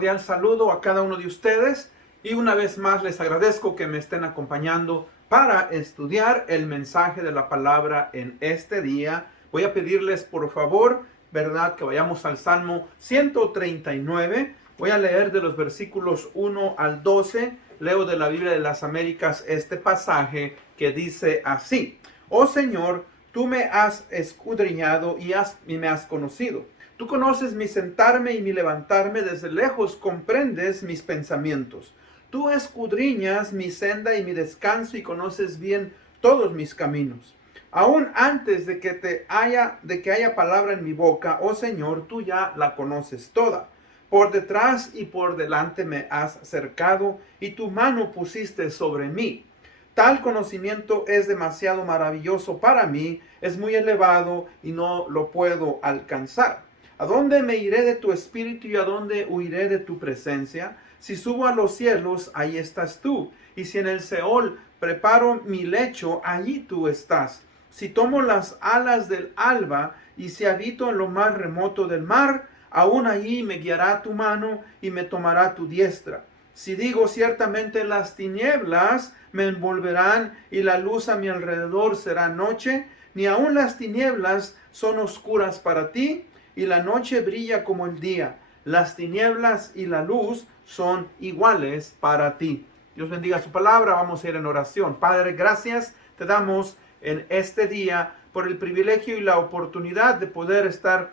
cordial saludo a cada uno de ustedes y una vez más les agradezco que me estén acompañando para estudiar el mensaje de la palabra en este día. Voy a pedirles por favor, ¿verdad?, que vayamos al Salmo 139. Voy a leer de los versículos 1 al 12. Leo de la Biblia de las Américas este pasaje que dice así: Oh Señor, tú me has escudriñado y me has conocido. Tú conoces mi sentarme y mi levantarme, desde lejos comprendes mis pensamientos. Tú escudriñas mi senda y mi descanso y conoces bien todos mis caminos. Aún antes de que haya palabra en mi boca, oh Señor, tú ya la conoces toda. Por detrás y por delante me has cercado y tu mano pusiste sobre mí. Tal conocimiento es demasiado maravilloso para mí, es muy elevado y no lo puedo alcanzar. ¿A dónde me iré de tu espíritu y a dónde huiré de tu presencia? Si subo a los cielos, ahí estás tú. Y si en el Seol preparo mi lecho, allí tú estás. Si tomo las alas del alba y si habito en lo más remoto del mar, aún allí me guiará tu mano y me tomará tu diestra. Si digo ciertamente las tinieblas me envolverán y la luz a mi alrededor será noche, ni aun las tinieblas son oscuras para ti, y la noche brilla como el día. Las tinieblas y la luz son iguales para ti. Dios bendiga su palabra. Vamos a ir en oración. Padre, gracias te damos en este día por el privilegio y la oportunidad de poder estar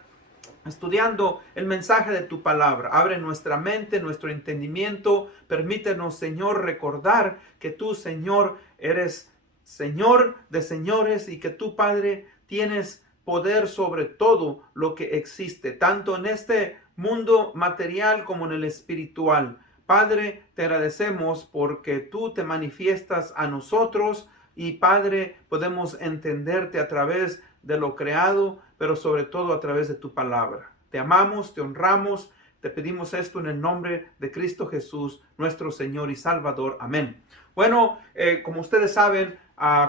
estudiando el mensaje de tu palabra. Abre nuestra mente, nuestro entendimiento. Permítenos, Señor, recordar que tú, Señor, eres Señor de señores y que tú, Padre, tienes poder sobre todo lo que existe, tanto en este mundo material como en el espiritual. Padre, te agradecemos porque tú te manifiestas a nosotros y, Padre, podemos entenderte a través de lo creado, pero sobre todo a través de tu palabra. Te amamos, te honramos, te pedimos esto en el nombre de Cristo Jesús, nuestro Señor y Salvador. Amén. Bueno, como ustedes saben,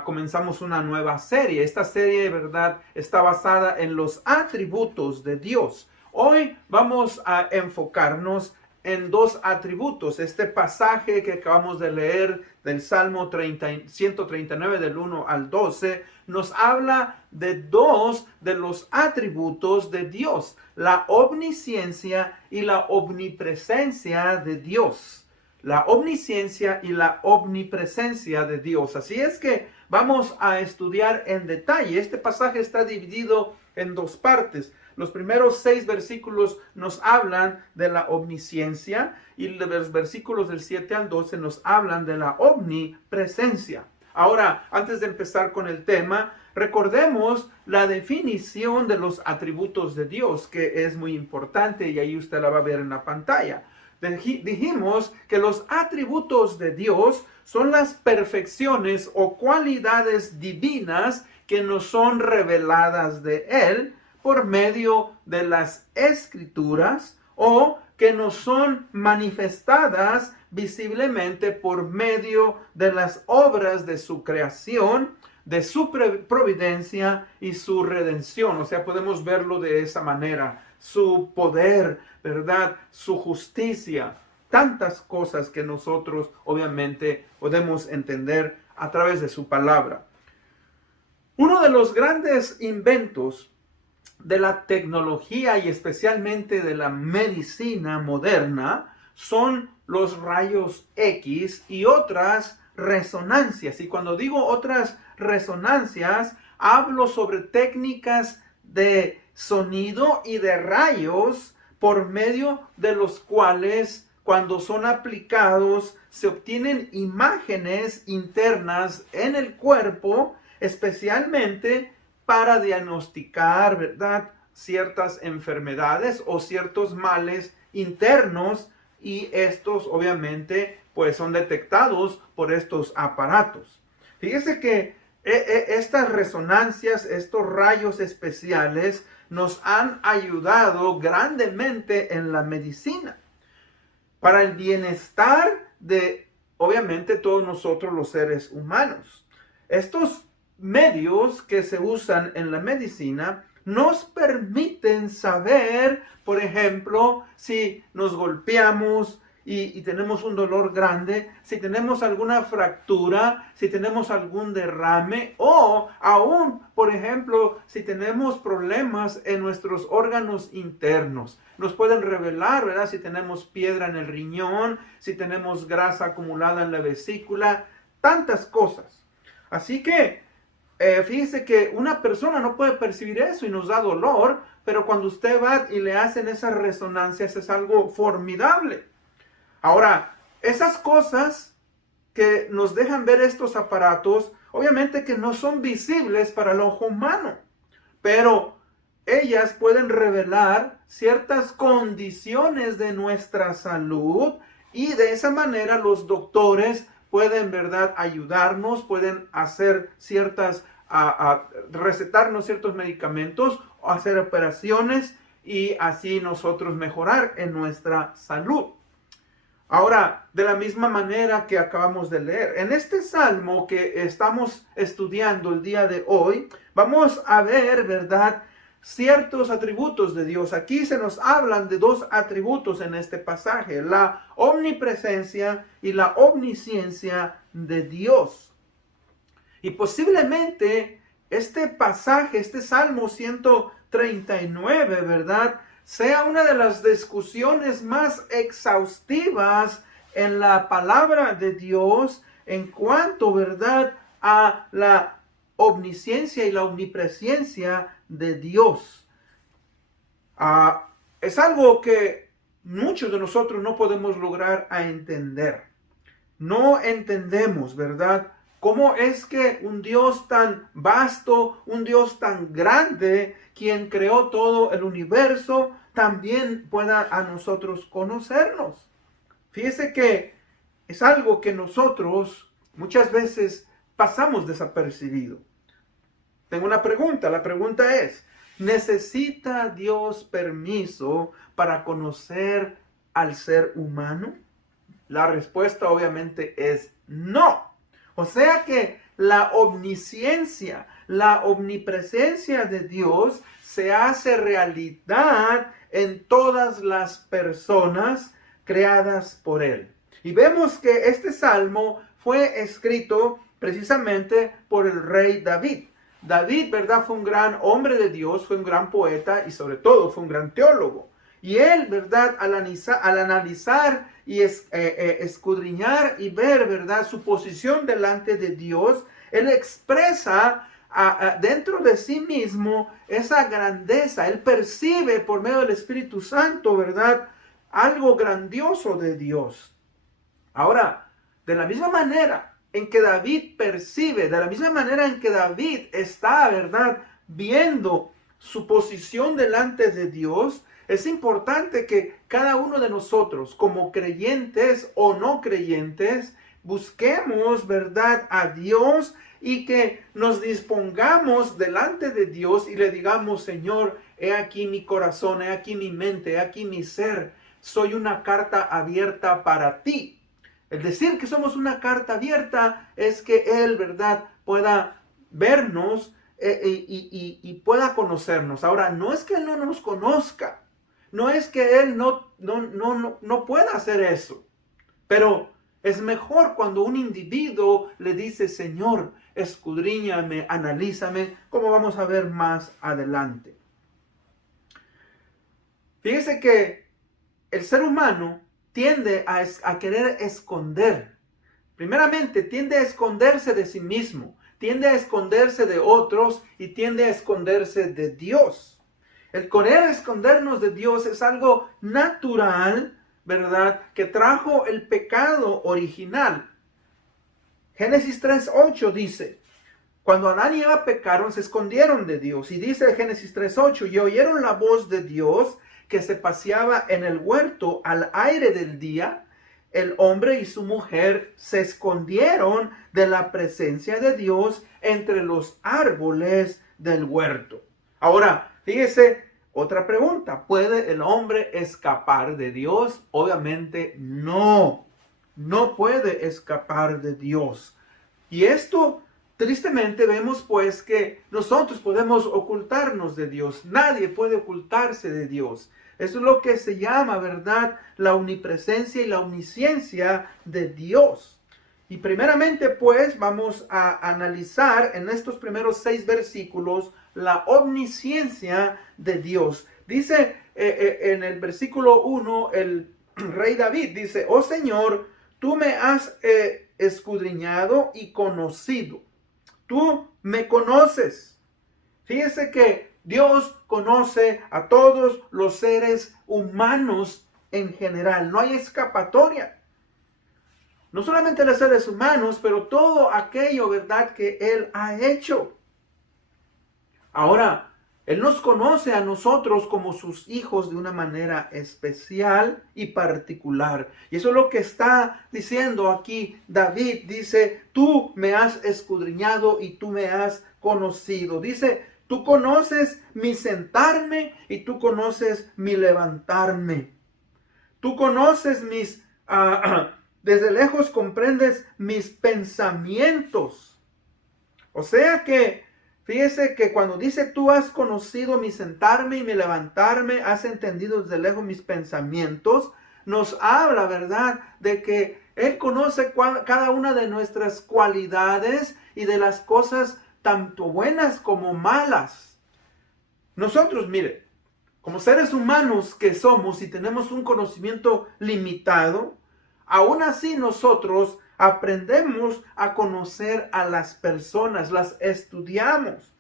comenzamos una nueva serie. Esta serie, ¿verdad?, está basada en los atributos de Dios. Hoy vamos a enfocarnos en dos atributos. Este pasaje que acabamos de leer del Salmo 139 del 1 al 12 nos habla de dos de los atributos de Dios: la omnisciencia y la omnipresencia de Dios. La omnisciencia y la omnipresencia de Dios. Así es que vamos a estudiar en detalle. Este pasaje está dividido en dos partes. Los primeros 6 versículos nos hablan de la omnisciencia y los versículos del 7 al 12 nos hablan de la omnipresencia. Ahora, antes de empezar con el tema, recordemos la definición de los atributos de Dios, que es muy importante y ahí usted la va a ver en la pantalla. Dijimos que los atributos de Dios son las perfecciones o cualidades divinas que nos son reveladas de Él por medio de las Escrituras o que nos son manifestadas visiblemente por medio de las obras de su creación, de su providencia y su redención. O sea, podemos verlo de esa manera. Su poder, ¿verdad?, su justicia, tantas cosas que nosotros obviamente podemos entender a través de su palabra. Uno de los grandes inventos de la tecnología y especialmente de la medicina moderna son los rayos X y otras resonancias. Y cuando digo otras resonancias, hablo sobre técnicas de sonido y de rayos por medio de los cuales, cuando son aplicados, se obtienen imágenes internas en el cuerpo, especialmente para diagnosticar, ¿verdad?, ciertas enfermedades o ciertos males internos, y estos obviamente pues son detectados por estos aparatos. Fíjese que estas resonancias, estos rayos especiales nos han ayudado grandemente en la medicina para el bienestar de obviamente todos nosotros los seres humanos. Estos medios que se usan en la medicina nos permiten saber, por ejemplo, si nos golpeamos y tenemos un dolor grande, si tenemos alguna fractura, si tenemos algún derrame o aún, por ejemplo, si tenemos problemas en nuestros órganos internos. Nos pueden revelar, ¿verdad? Si tenemos piedra en el riñón, si tenemos grasa acumulada en la vesícula, tantas cosas. Así que fíjese que una persona no puede percibir eso y nos da dolor, pero cuando usted va y le hacen esas resonancias es algo formidable. Ahora, esas cosas que nos dejan ver estos aparatos, obviamente que no son visibles para el ojo humano, pero ellas pueden revelar ciertas condiciones de nuestra salud y de esa manera los doctores pueden, ¿verdad?, ayudarnos, pueden hacer recetarnos ciertos medicamentos, hacer operaciones y así nosotros mejorar en nuestra salud. Ahora, de la misma manera que acabamos de leer, en este salmo que estamos estudiando el día de hoy, vamos a ver, ¿verdad?, ciertos atributos de Dios. Aquí se nos hablan de dos atributos en este pasaje, la omnipresencia y la omnisciencia de Dios. Y posiblemente este pasaje, este Salmo 139, ¿verdad?, sea una de las discusiones más exhaustivas en la palabra de Dios en cuanto, ¿verdad?, a la omnisciencia y la omnipresencia de Dios. Es algo que muchos de nosotros no podemos lograr a entender. No entendemos, ¿verdad?, cómo es que un Dios tan vasto, un Dios tan grande, quien creó todo el universo, también pueda a nosotros conocernos. Fíjese que es algo que nosotros muchas veces pasamos desapercibido. Tengo una pregunta. La pregunta es, ¿necesita Dios permiso para conocer al ser humano? La respuesta obviamente es no. O sea que la omnisciencia, la omnipresencia de Dios se hace realidad en todas las personas creadas por Él. Y vemos que este salmo fue escrito precisamente por el rey David. David, ¿verdad?, fue un gran hombre de Dios, fue un gran poeta y sobre todo fue un gran teólogo. Y él, ¿verdad?, al analizar y escudriñar y ver, ¿verdad?, su posición delante de Dios, él expresa dentro de sí mismo esa grandeza. Él percibe por medio del Espíritu Santo, ¿verdad?, algo grandioso de Dios. Ahora, de la misma manera en que David percibe, de la misma manera en que David está, ¿verdad?, viendo su posición delante de Dios, es importante que cada uno de nosotros, como creyentes o no creyentes, busquemos, ¿verdad?, a Dios y que nos dispongamos delante de Dios y le digamos, Señor, he aquí mi corazón, he aquí mi mente, he aquí mi ser. Soy una carta abierta para ti. El decir que somos una carta abierta es que Él, ¿verdad?, pueda vernos y pueda conocernos. Ahora, no es que Él no nos conozca. No es que Él no pueda hacer eso. Pero es mejor cuando un individuo le dice, Señor, escudriñame, analízame, como vamos a ver más adelante. Fíjese que el ser humano tiende a querer esconder. Primeramente, tiende a esconderse de sí mismo, tiende a esconderse de otros y tiende a esconderse de Dios. El querer escondernos de Dios es algo natural, ¿verdad?, que trajo el pecado original. Génesis 3:8 dice, cuando Adán y Eva pecaron, se escondieron de Dios. Y dice Génesis 3:8, y oyeron la voz de Dios que se paseaba en el huerto al aire del día. El hombre y su mujer se escondieron de la presencia de Dios entre los árboles del huerto. Ahora, fíjese, otra pregunta. ¿Puede el hombre escapar de Dios? Obviamente no. No puede escapar de Dios. Y esto Tristemente vemos pues que nosotros podemos ocultarnos de Dios. Nadie puede ocultarse de Dios. Eso es lo que se llama, ¿verdad?, la omnipresencia y la omnisciencia de Dios. Y primeramente pues vamos a analizar en estos primeros 6 versículos la omnisciencia de Dios. Dice en el versículo 1 el rey David, dice: oh Señor, tú me has escudriñado y conocido. Tú me conoces. Fíjese que Dios conoce a todos los seres humanos en general. No hay escapatoria. No solamente los seres humanos, pero todo aquello, ¿verdad?, que Él ha hecho. Ahora, Él nos conoce a nosotros como sus hijos de una manera especial y particular. Y eso es lo que está diciendo aquí David. Dice: tú me has escudriñado y tú me has conocido. Dice: tú conoces mi sentarme y tú conoces mi levantarme. Tú conoces mis... desde lejos comprendes mis pensamientos. O sea que fíjese que cuando dice tú has conocido mi sentarme y mi levantarme, has entendido desde lejos mis pensamientos, nos habla, ¿verdad?, de que Él conoce cada una de nuestras cualidades y de las cosas tanto buenas como malas. Nosotros, mire, como seres humanos que somos y tenemos un conocimiento limitado, aún así nosotros aprendemos a conocer a las personas, las estudiamos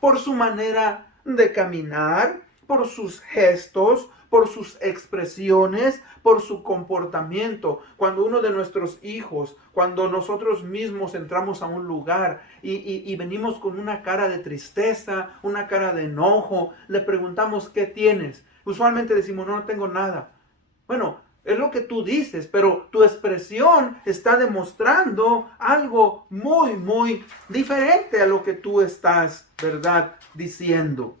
por su manera de caminar, por sus gestos, por sus expresiones, por su comportamiento. Cuando uno de nuestros hijos, cuando nosotros mismos entramos a un lugar y venimos con una cara de tristeza, una cara de enojo, le preguntamos: ¿qué tienes? Usualmente decimos: no tengo nada. Bueno, es lo que tú dices, pero tu expresión está demostrando algo muy, muy diferente a lo que tú estás, ¿verdad?, diciendo.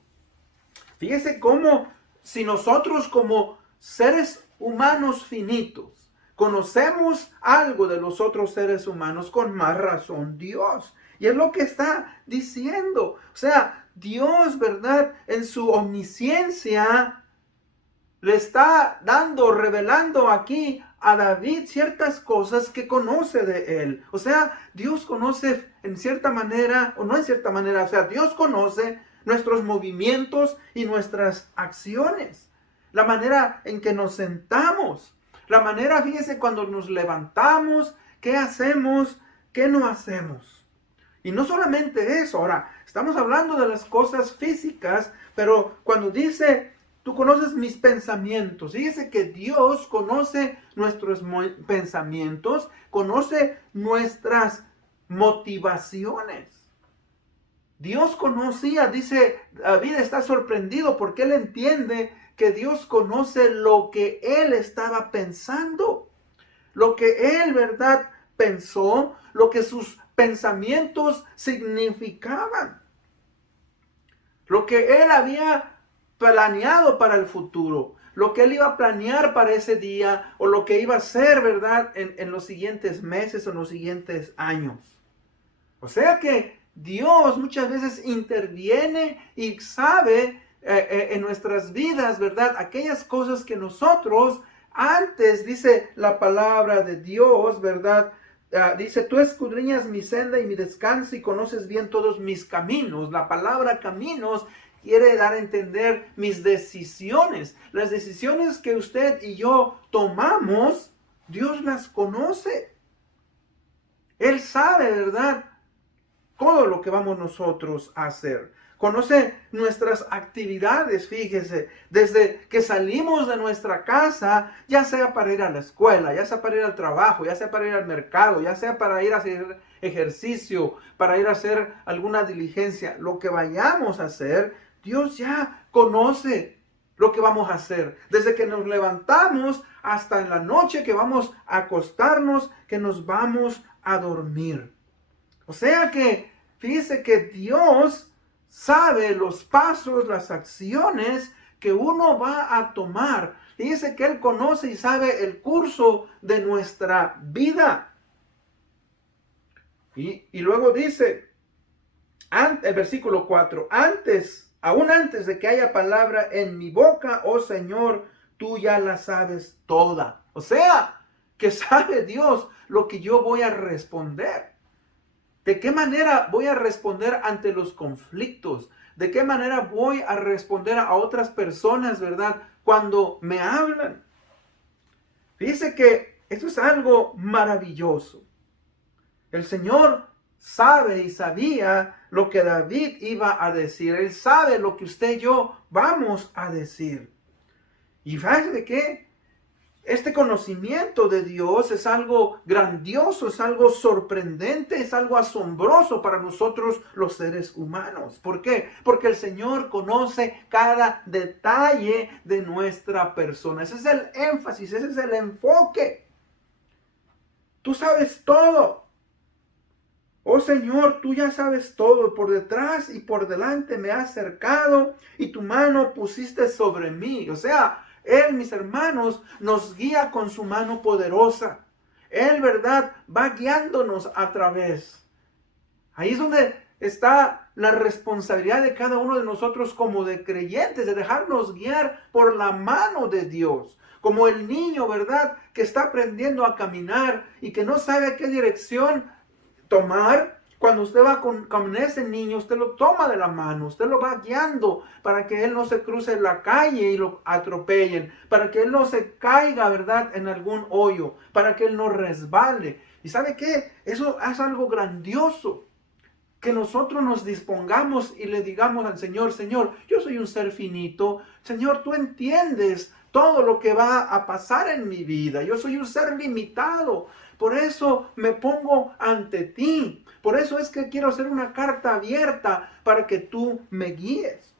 Fíjese cómo, si nosotros como seres humanos finitos conocemos algo de los otros seres humanos, con más razón Dios. Y es lo que está diciendo. O sea, Dios, ¿verdad?, en su omnisciencia le está revelando aquí a David ciertas cosas que conoce de él. O sea, Dios conoce en cierta manera, o no en cierta manera, o sea, Dios conoce nuestros movimientos y nuestras acciones. La manera en que nos sentamos. La manera, fíjese, cuando nos levantamos, qué hacemos, qué no hacemos. Y no solamente eso, ahora, estamos hablando de las cosas físicas, pero cuando dice: tú conoces mis pensamientos. Fíjese que Dios conoce nuestros pensamientos, conoce nuestras motivaciones. Dios conocía, dice David, está sorprendido porque él entiende que Dios conoce lo que él estaba pensando, lo que él, ¿verdad?, pensó, lo que sus pensamientos significaban, lo que él había planeado para el futuro, lo que él iba a planear para ese día, o lo que iba a hacer, ¿verdad?, en los siguientes meses o en los siguientes años. O sea que Dios muchas veces interviene y sabe en nuestras vidas, ¿verdad?, aquellas cosas que nosotros antes, dice la palabra de Dios, ¿verdad?, dice: tú escudriñas mi senda y mi descanso y conoces bien todos mis caminos. La palabra caminos quiere dar a entender mis decisiones. Las decisiones que usted y yo tomamos, Dios las conoce. Él sabe, ¿verdad?, todo lo que vamos nosotros a hacer. Conoce nuestras actividades, fíjese, desde que salimos de nuestra casa, ya sea para ir a la escuela, ya sea para ir al trabajo, ya sea para ir al mercado, ya sea para ir a hacer ejercicio, para ir a hacer alguna diligencia, lo que vayamos a hacer, Dios ya conoce lo que vamos a hacer. Desde que nos levantamos hasta en la noche que vamos a acostarnos, que nos vamos a dormir. O sea que, fíjese que Dios sabe los pasos, las acciones que uno va a tomar. Fíjese que Él conoce y sabe el curso de nuestra vida. Y luego dice: El versículo 4, aún antes de que haya palabra en mi boca, oh Señor, tú ya la sabes toda. O sea, que sabe Dios lo que yo voy a responder. ¿De qué manera voy a responder ante los conflictos? ¿De qué manera voy a responder a otras personas, verdad? Cuando me hablan. Fíjese que esto es algo maravilloso. El Señor sabe y sabía lo que David iba a decir. Él sabe lo que usted y yo vamos a decir. ¿Y sabe qué? Este conocimiento de Dios es algo grandioso, es algo sorprendente, es algo asombroso para nosotros los seres humanos. ¿Por qué? Porque el Señor conoce cada detalle de nuestra persona. Ese es el énfasis, ese es el enfoque. Tú sabes todo. Oh Señor, tú ya sabes todo. Por detrás y por delante me has cercado y tu mano pusiste sobre mí. O sea, Él, mis hermanos, nos guía con su mano poderosa. Él, ¿verdad?, va guiándonos a través. Ahí es donde está la responsabilidad de cada uno de nosotros como de creyentes, de dejarnos guiar por la mano de Dios. Como el niño, ¿verdad?, que está aprendiendo a caminar y que no sabe a qué dirección tomar. Cuando usted va con ese niño, usted lo toma de la mano, usted lo va guiando para que él no se cruce en la calle y lo atropellen, para que él no se caiga, ¿verdad?, en algún hoyo, para que él no resbale. ¿Y sabe qué? Eso es algo grandioso. Que nosotros nos dispongamos y le digamos al Señor, Señor, yo soy un ser finito. Señor, tú entiendes todo lo que va a pasar en mi vida. Yo soy un ser limitado. Por eso me pongo ante ti. Por eso es que quiero hacer una carta abierta para que tú me guíes.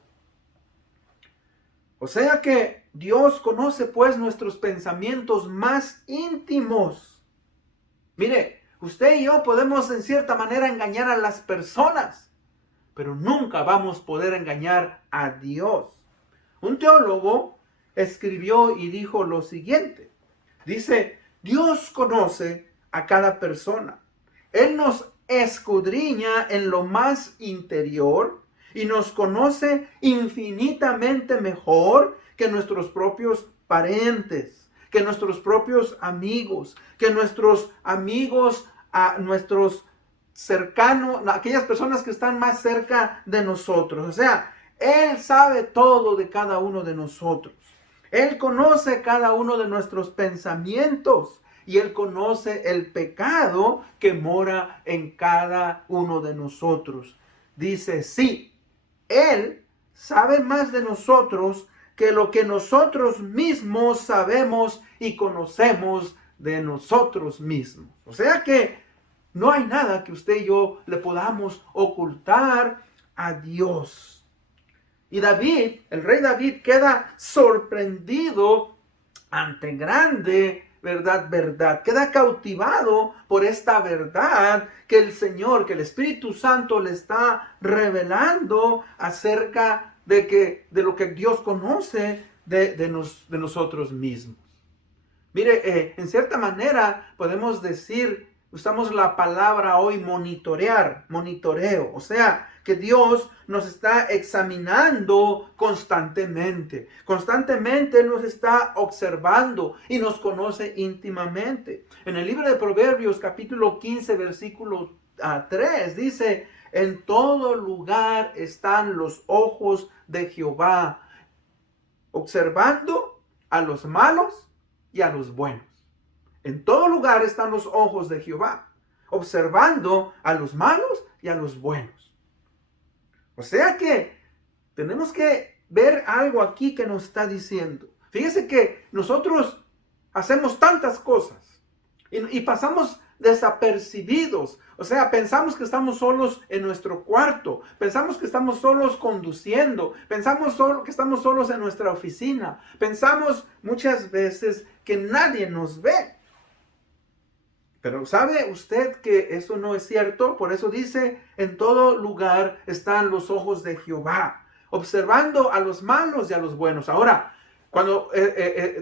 O sea que Dios conoce pues nuestros pensamientos más íntimos. Mire, usted y yo podemos en cierta manera engañar a las personas, pero nunca vamos a poder engañar a Dios. Un teólogo escribió y dijo lo siguiente. Dice, Dios conoce a cada persona. Él nos escudriña en lo más interior y nos conoce infinitamente mejor que nuestros propios parientes, que nuestros propios amigos, que nuestros amigos, nuestros cercanos, aquellas personas que están más cerca de nosotros. O sea, Él sabe todo de cada uno de nosotros. Él conoce cada uno de nuestros pensamientos y Él conoce el pecado que mora en cada uno de nosotros. Dice, sí, Él sabe más de nosotros que lo que nosotros mismos sabemos y conocemos de nosotros mismos. O sea que no hay nada que usted y yo le podamos ocultar a Dios. Y David, el rey David, queda sorprendido ante grande verdad. Queda cautivado por esta verdad que el Señor, que el Espíritu Santo le está revelando acerca de lo que Dios conoce de nosotros mismos. Mire, en cierta manera podemos decir, usamos la palabra hoy monitoreo. O sea, que Dios nos está examinando constantemente. Constantemente Él nos está observando y nos conoce íntimamente. En el libro de Proverbios, capítulo 15, versículo 3, dice, en todo lugar están los ojos de Jehová, observando a los malos y a los buenos. En todo lugar están los ojos de Jehová, observando a los malos y a los buenos. O sea que tenemos que ver algo aquí que nos está diciendo. Fíjese que nosotros hacemos tantas cosas y pasamos desapercibidos. O sea, pensamos que estamos solos en nuestro cuarto, pensamos que estamos solos conduciendo, pensamos que estamos solos en nuestra oficina, pensamos muchas veces que nadie nos ve. Pero ¿sabe usted que eso no es cierto? Por eso dice, en todo lugar están los ojos de Jehová, observando a los malos y a los buenos. Ahora, cuando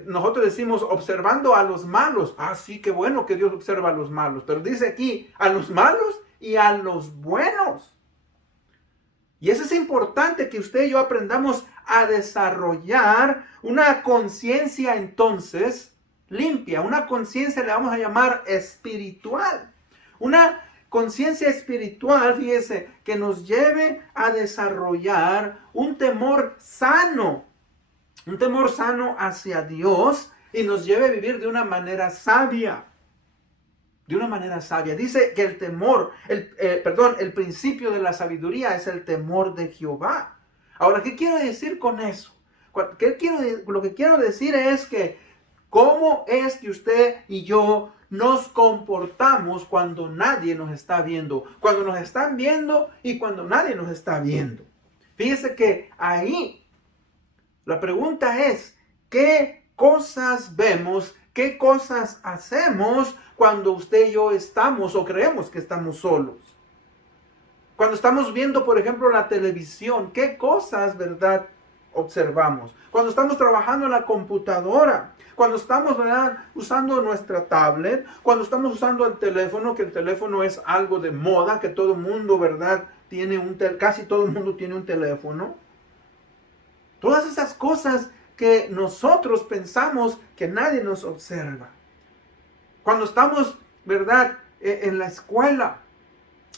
nosotros decimos observando a los malos, sí, qué bueno que Dios observa a los malos, pero dice aquí a los malos y a los buenos. importante que usted y yo aprendamos a desarrollar una conciencia entonces limpia, una conciencia le vamos a llamar espiritual. Una conciencia espiritual, fíjese, que nos lleve a desarrollar un temor sano hacia Dios y nos lleve a vivir de una manera sabia. De una manera sabia. Dice que el temor, el principio de la sabiduría es el temor de Jehová. Ahora, ¿qué quiero decir con eso? Lo que quiero decir es que cómo es que usted y yo nos comportamos cuando nadie nos está viendo, cuando nos están viendo y cuando nadie nos está viendo. Fíjese que ahí la pregunta es, ¿qué cosas vemos? ¿Qué cosas hacemos cuando usted y yo estamos o creemos que estamos solos? Cuando estamos viendo, por ejemplo, la televisión, ¿qué cosas, verdad, observamos? Cuando estamos trabajando en la computadora, cuando estamos, ¿verdad?, usando nuestra tablet, cuando estamos usando el teléfono, que el teléfono es algo de moda, que todo el mundo, ¿verdad?, casi todo el mundo tiene un teléfono. Todas esas cosas que nosotros pensamos que nadie nos observa. Cuando estamos, ¿verdad?, en la escuela,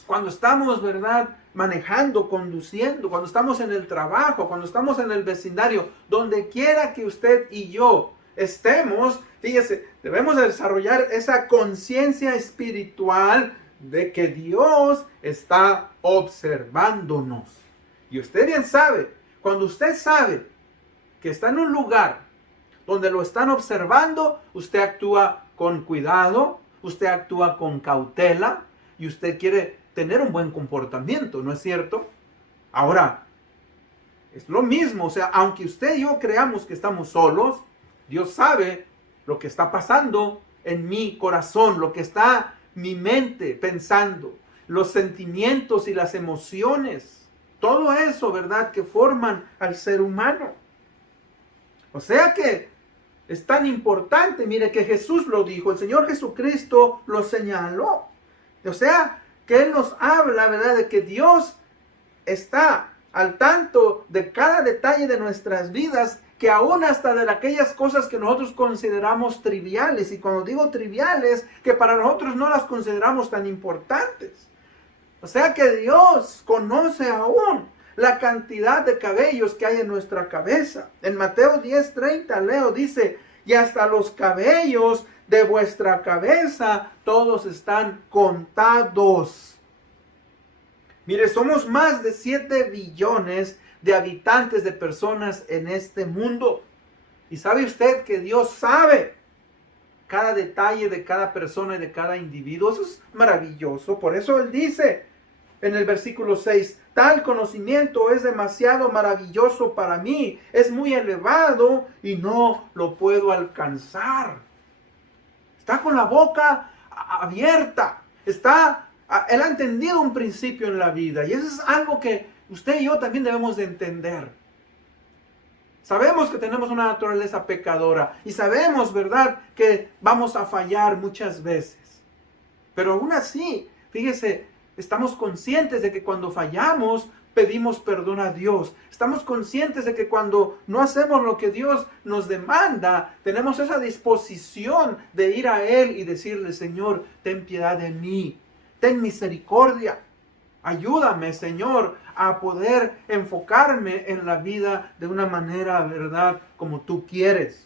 cuando estamos, ¿verdad?, manejando, conduciendo, cuando estamos en el trabajo, cuando estamos en el vecindario, donde quiera que usted y yo estemos, fíjese, debemos desarrollar esa conciencia espiritual de que Dios está observándonos. Y usted bien sabe, cuando usted sabe que está en un lugar donde lo están observando, usted actúa con cuidado, usted actúa con cautela y usted quiere tener un buen comportamiento, ¿no es cierto? Ahora, es lo mismo, o sea, aunque usted y yo creamos que estamos solos, Dios sabe lo que está pasando en mi corazón, lo que está mi mente pensando, los sentimientos y las emociones, todo eso, ¿verdad?, que forman al ser humano. O sea que es tan importante, mire, que Jesús lo dijo, el Señor Jesucristo lo señaló. O sea, que Él nos habla, ¿verdad?, de que Dios está al tanto de cada detalle de nuestras vidas, que aún hasta de aquellas cosas que nosotros consideramos triviales, y cuando digo triviales, que para nosotros no las consideramos tan importantes. O sea que Dios conoce aún la cantidad de cabellos que hay en nuestra cabeza. En Mateo 10:30 leo, dice, y hasta los cabellos de vuestra cabeza todos están contados. Mire, somos más de 7 billones de habitantes, de personas en este mundo. Y sabe usted que Dios sabe cada detalle de cada persona y de cada individuo. Eso es maravilloso. Por eso Él dice en el versículo 6, tal conocimiento es demasiado maravilloso para mí, es muy elevado y no lo puedo alcanzar. Está con la boca abierta, Él ha entendido un principio en la vida y eso es algo que usted y yo también debemos de entender. Sabemos que tenemos una naturaleza pecadora y sabemos, ¿verdad?, que vamos a fallar muchas veces. Pero aún así, fíjese, estamos conscientes de que cuando fallamos, pedimos perdón a Dios. Estamos conscientes de que cuando no hacemos lo que Dios nos demanda, tenemos esa disposición de ir a Él y decirle, Señor, ten piedad de mí, ten misericordia. Ayúdame, Señor, a poder enfocarme en la vida de una manera, ¿verdad?, como tú quieres.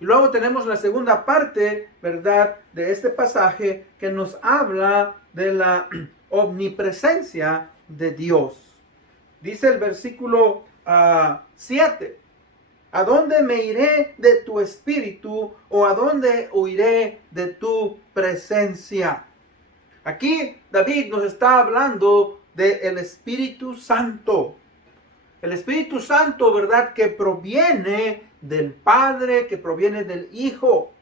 Y luego tenemos la segunda parte, ¿verdad?, de este pasaje que nos habla de la omnipresencia de Dios. Dice el versículo 7. ¿A dónde me iré de tu espíritu o a dónde huiré de tu presencia? Aquí David nos está hablando del Espíritu Santo. El Espíritu Santo, ¿verdad?, que proviene del Padre, que proviene del Hijo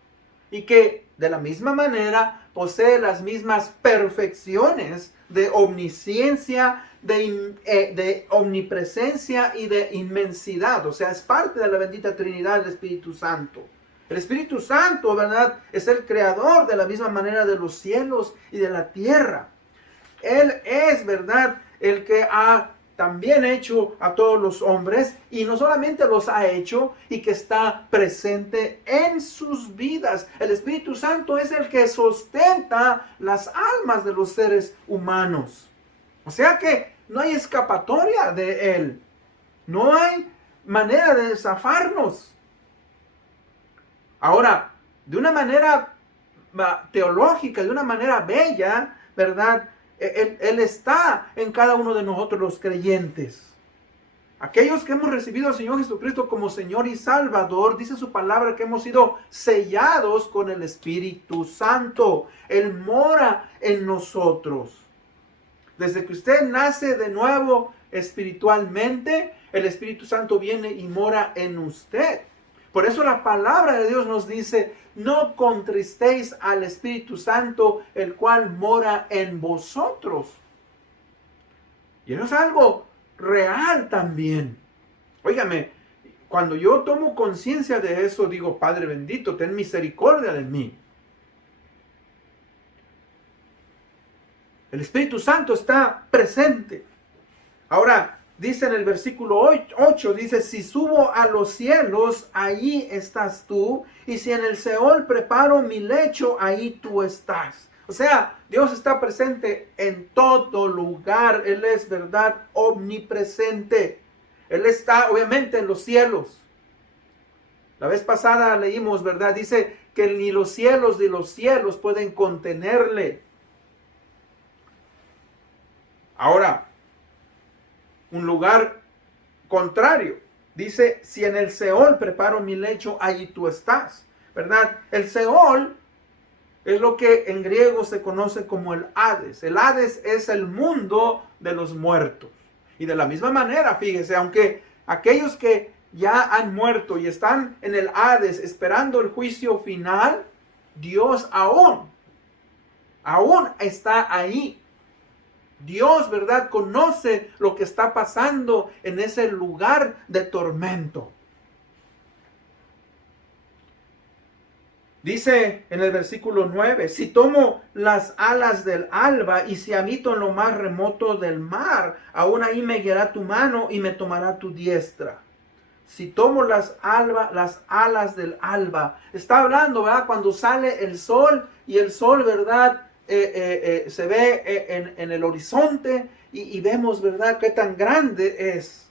y que de la misma manera posee las mismas perfecciones de omnisciencia, de omnipresencia y de inmensidad. O sea, es parte de la bendita Trinidad del Espíritu Santo. El Espíritu Santo, ¿verdad?, es el creador de la misma manera de los cielos y de la tierra. Él es, ¿verdad?, el que ha también hecho a todos los hombres, y no solamente los ha hecho, y que está presente en sus vidas. El Espíritu Santo es el que sustenta las almas de los seres humanos. O sea que no hay escapatoria de Él. No hay manera de zafarnos. Ahora, de una manera teológica, de una manera bella, ¿verdad? Él está en cada uno de nosotros los creyentes. Aquellos que hemos recibido al Señor Jesucristo como Señor y Salvador, dice su palabra que hemos sido sellados con el Espíritu Santo. Él mora en nosotros. Desde que usted nace de nuevo espiritualmente, el Espíritu Santo viene y mora en usted. Por eso la palabra de Dios nos dice, no contristéis al Espíritu Santo, el cual mora en vosotros. Y eso es algo real también. Óigame, cuando yo tomo conciencia de eso, digo, Padre bendito, ten misericordia de mí. El Espíritu Santo está presente. Ahora, dice en el versículo 8, dice, si subo a los cielos, allí estás tú, y si en el Seol preparo mi lecho, ahí tú estás. O sea, Dios está presente en todo lugar. Él es, verdad, omnipresente. Él está, obviamente, en los cielos. La vez pasada leímos, verdad, dice que ni los cielos ni los cielos pueden contenerle. Ahora, un lugar contrario. Dice, si en el Seol preparo mi lecho, allí tú estás. ¿Verdad? El Seol es lo que en griego se conoce como el Hades. El Hades es el mundo de los muertos. Y de la misma manera, fíjese, aunque aquellos que ya han muerto y están en el Hades esperando el juicio final, Dios aún está ahí. Dios, ¿verdad?, conoce lo que está pasando en ese lugar de tormento. Dice en el versículo 9, si tomo las alas del alba y si habito en lo más remoto del mar, aún ahí me guiará tu mano y me tomará tu diestra. Si tomo las alas del alba, está hablando, ¿verdad?, cuando sale el sol y el sol, ¿verdad?, se ve en el horizonte y vemos, ¿verdad?, qué tan grande es.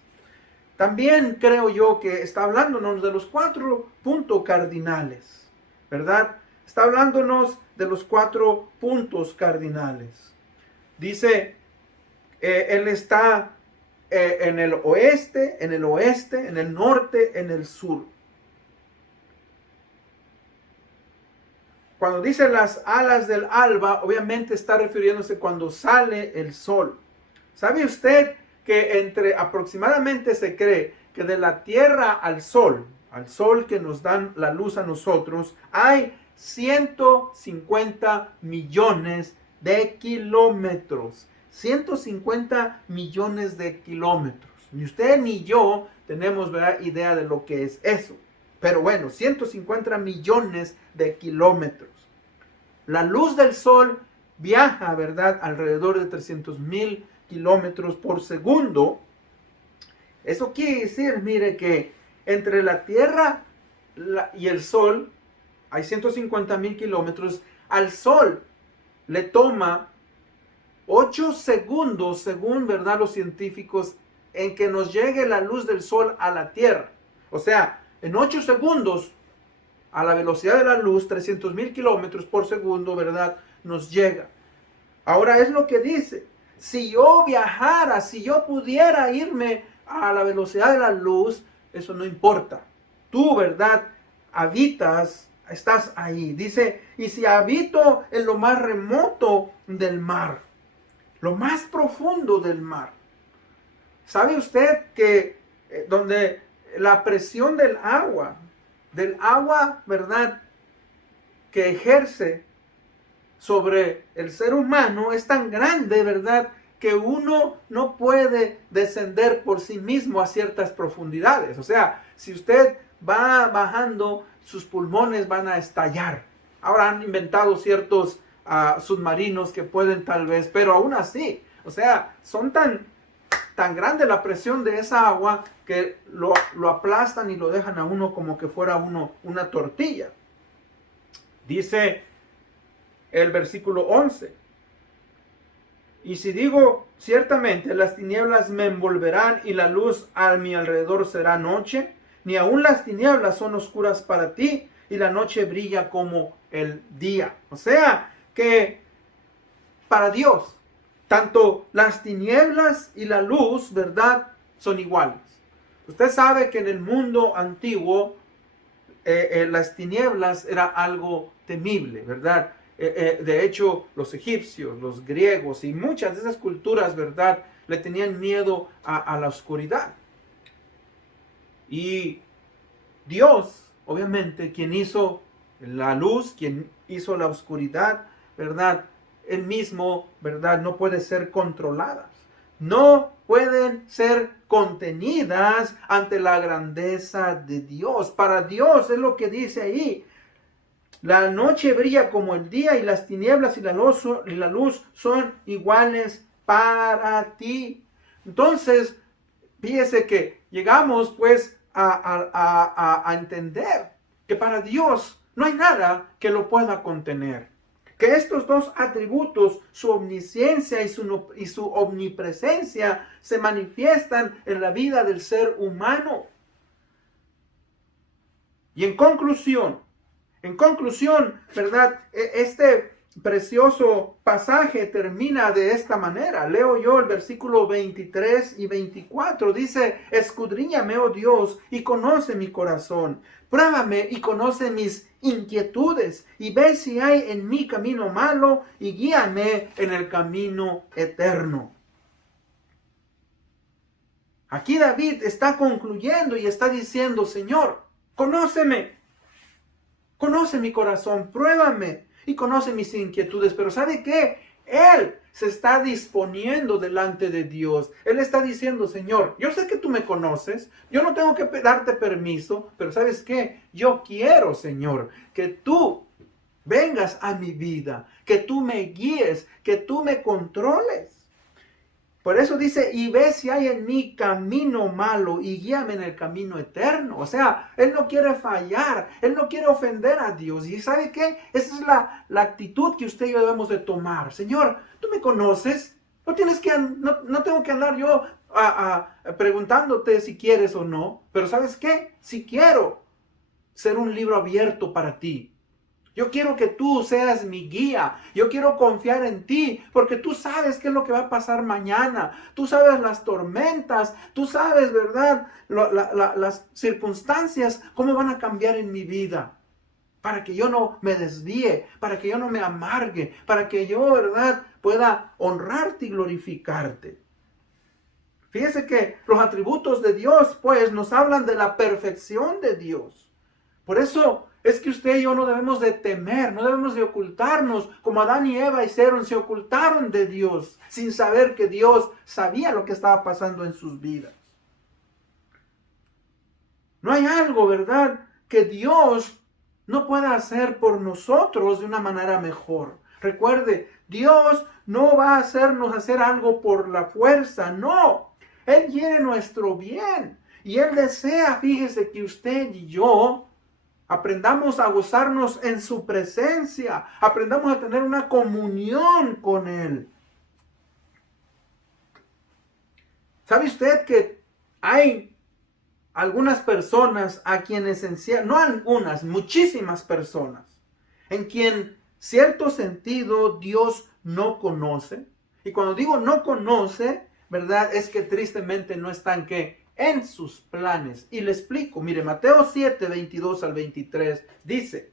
También creo yo que está hablándonos de los 4 puntos cardinales, ¿verdad? Está hablándonos de los 4 puntos cardinales. Dice, Él está en el oeste, en el norte, en el sur. Cuando dice las alas del alba, obviamente está refiriéndose cuando sale el sol. ¿Sabe usted que aproximadamente se cree que de la tierra al sol que nos dan la luz a nosotros, hay 150 millones de kilómetros? 150 millones de kilómetros. Ni usted ni yo tenemos, ¿verdad?, idea de lo que es eso. Pero bueno, 150 millones de kilómetros. La luz del sol viaja, ¿verdad?, alrededor de 300,000 kilómetros por segundo. Eso quiere decir, mire, que entre la Tierra y el Sol hay 150,000 kilómetros. Al Sol le toma 8 segundos, según, ¿verdad?, los científicos, en que nos llegue la luz del Sol a la Tierra. O sea, en 8 segundos, a la velocidad de la luz, 300,000 kilómetros por segundo, ¿verdad?, nos llega. Ahora es lo que dice, si yo viajara, si yo pudiera irme a la velocidad de la luz, eso no importa. Tú, ¿verdad?, estás ahí. Dice, y si habito en lo más remoto del mar, lo más profundo del mar. ¿Sabe usted que donde la presión del agua, ¿verdad?, que ejerce sobre el ser humano es tan grande, ¿verdad?, que uno no puede descender por sí mismo a ciertas profundidades? O sea, si usted va bajando, sus pulmones van a estallar. Ahora han inventado ciertos submarinos que pueden tal vez, pero aún así, O sea, son tan grande la presión de esa agua que lo aplastan y lo dejan a uno como que fuera una tortilla. Dice el versículo 11. Y si digo, ciertamente las tinieblas me envolverán y la luz a mi alrededor será noche, ni aun las tinieblas son oscuras para ti y la noche brilla como el día. O sea, que para Dios, tanto las tinieblas y la luz, ¿verdad?, son iguales. Usted sabe que en el mundo antiguo las tinieblas era algo temible, ¿verdad? De hecho, los egipcios, los griegos y muchas de esas culturas, ¿verdad?, le tenían miedo a la oscuridad. Y Dios, obviamente, quien hizo la luz, quien hizo la oscuridad, ¿verdad?, Él mismo, ¿verdad?, no puede ser controladas. No pueden ser contenidas ante la grandeza de Dios. Para Dios es lo que dice ahí. La noche brilla como el día y las tinieblas y la luz son iguales para ti. Entonces, fíjese que llegamos pues a entender que para Dios no hay nada que lo pueda contener. Que estos dos atributos, su omnisciencia y su omnipresencia, se manifiestan en la vida del ser humano. Y en conclusión, ¿verdad? Este precioso pasaje termina de esta manera. Leo yo el versículo 23 y 24. Dice, escudriñame, oh Dios, y conoce mi corazón. Pruébame y conoce mis inquietudes, y ve si hay en mí camino malo, y guíame en el camino eterno. Aquí David está concluyendo y está diciendo, Señor, conóceme. Conoce mi corazón, pruébame y conoce mis inquietudes. Pero ¿sabe qué? Él se está disponiendo delante de Dios. Él está diciendo, Señor, yo sé que tú me conoces. Yo no tengo que darte permiso. Pero ¿sabes qué? Yo quiero, Señor, que tú vengas a mi vida. Que tú me guíes. Que tú me controles. Por eso dice, y ve si hay en mí camino malo y guíame en el camino eterno. O sea, Él no quiere fallar, Él no quiere ofender a Dios. ¿Y sabe qué? Esa es la actitud que usted y yo debemos de tomar. Señor, tú me conoces, no tengo que andar yo preguntándote si quieres o no. Pero ¿sabes qué? Si quiero ser un libro abierto para ti. Yo quiero que tú seas mi guía. Yo quiero confiar en ti porque tú sabes qué es lo que va a pasar mañana. Tú sabes las tormentas. Tú sabes, ¿verdad? Las circunstancias, cómo van a cambiar en mi vida. Para que yo no me desvíe, para que yo no me amargue, para que yo, ¿verdad?, pueda honrarte y glorificarte. Fíjese que los atributos de Dios, pues, nos hablan de la perfección de Dios. Por eso es que usted y yo no debemos de temer, no debemos de ocultarnos, como Adán y Eva hicieron, se ocultaron de Dios, sin saber que Dios sabía lo que estaba pasando en sus vidas. No hay algo, ¿verdad?, que Dios no pueda hacer por nosotros de una manera mejor. Recuerde, Dios no va a hacernos hacer algo por la fuerza, no. Él quiere nuestro bien. Y Él desea, fíjese, que usted y yo aprendamos a gozarnos en su presencia. Aprendamos a tener una comunión con Él. ¿Sabe usted que hay algunas personas a quienes, no algunas, muchísimas personas, en quien cierto sentido Dios no conoce? Y cuando digo no conoce, ¿verdad?, es que tristemente no están en sus planes. Y le explico. Mire, Mateo 7, 22 al 23 dice: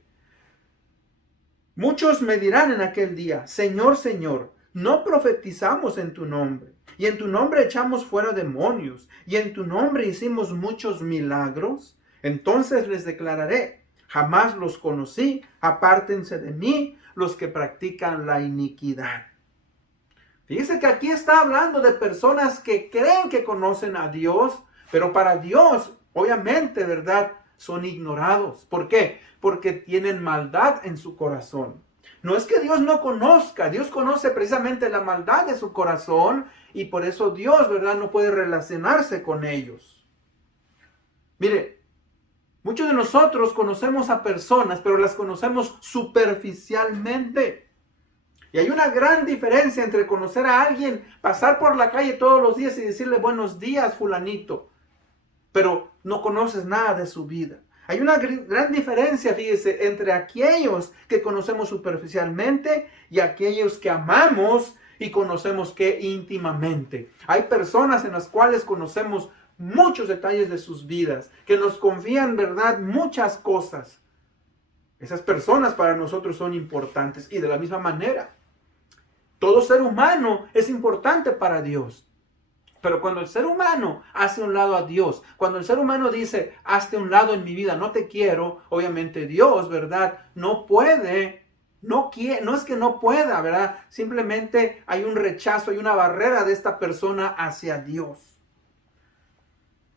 muchos me dirán en aquel día, Señor, Señor, ¿no profetizamos en tu nombre? Y en tu nombre echamos fuera demonios, y en tu nombre hicimos muchos milagros. Entonces les declararé, jamás los conocí, apártense de mí, los que practican la iniquidad. Fíjese que aquí está hablando de personas que creen que conocen a Dios, pero para Dios, obviamente, ¿verdad?, son ignorados. ¿Por qué? Porque tienen maldad en su corazón. No es que Dios no conozca, Dios conoce precisamente la maldad de su corazón y por eso Dios, ¿verdad?, no puede relacionarse con ellos. Mire, muchos de nosotros conocemos a personas, pero las conocemos superficialmente. Y hay una gran diferencia entre conocer a alguien, pasar por la calle todos los días y decirle buenos días, fulanito, pero no conoces nada de su vida. Hay una gran diferencia, fíjese, entre aquellos que conocemos superficialmente y aquellos que amamos y conocemos que íntimamente. Hay personas en las cuales conocemos muchos detalles de sus vidas, que nos confían, ¿verdad?, muchas cosas. Esas personas para nosotros son importantes y de la misma manera, todo ser humano es importante para Dios. Pero cuando el ser humano hace un lado a Dios, cuando el ser humano dice, hazte un lado en mi vida, no te quiero, obviamente Dios, ¿verdad?, no puede, no es que no pueda, ¿verdad? Simplemente hay un rechazo, hay una barrera de esta persona hacia Dios.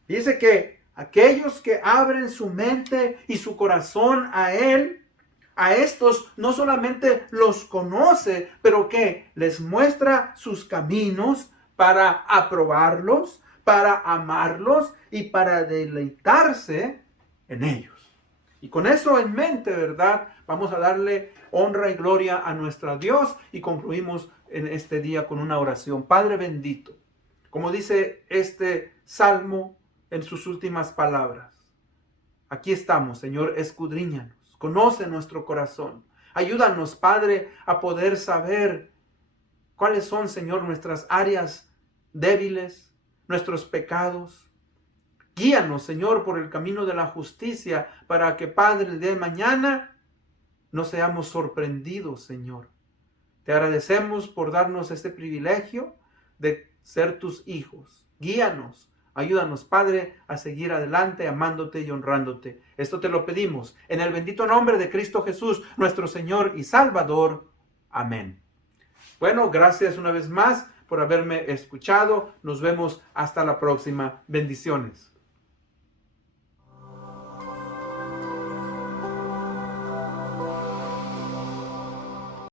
Dice que aquellos que abren su mente y su corazón a Él, a estos no solamente los conoce, pero que les muestra sus caminos, para aprobarlos, para amarlos y para deleitarse en ellos. Y con eso en mente, ¿verdad?, vamos a darle honra y gloria a nuestro Dios y concluimos en este día con una oración. Padre bendito, como dice este salmo en sus últimas palabras, aquí estamos, Señor, escudriñanos, conoce nuestro corazón. Ayúdanos, Padre, a poder saber cuáles son, Señor, nuestras áreas débiles, nuestros pecados. Guíanos, Señor, por el camino de la justicia para que, Padre, el día de mañana no seamos sorprendidos, Señor. Te agradecemos por darnos este privilegio de ser tus hijos. Guíanos, ayúdanos, Padre, a seguir adelante amándote y honrándote. Esto te lo pedimos en el bendito nombre de Cristo Jesús, nuestro Señor y Salvador. Amén. Bueno, gracias una vez más por haberme escuchado. Nos vemos hasta la próxima. Bendiciones.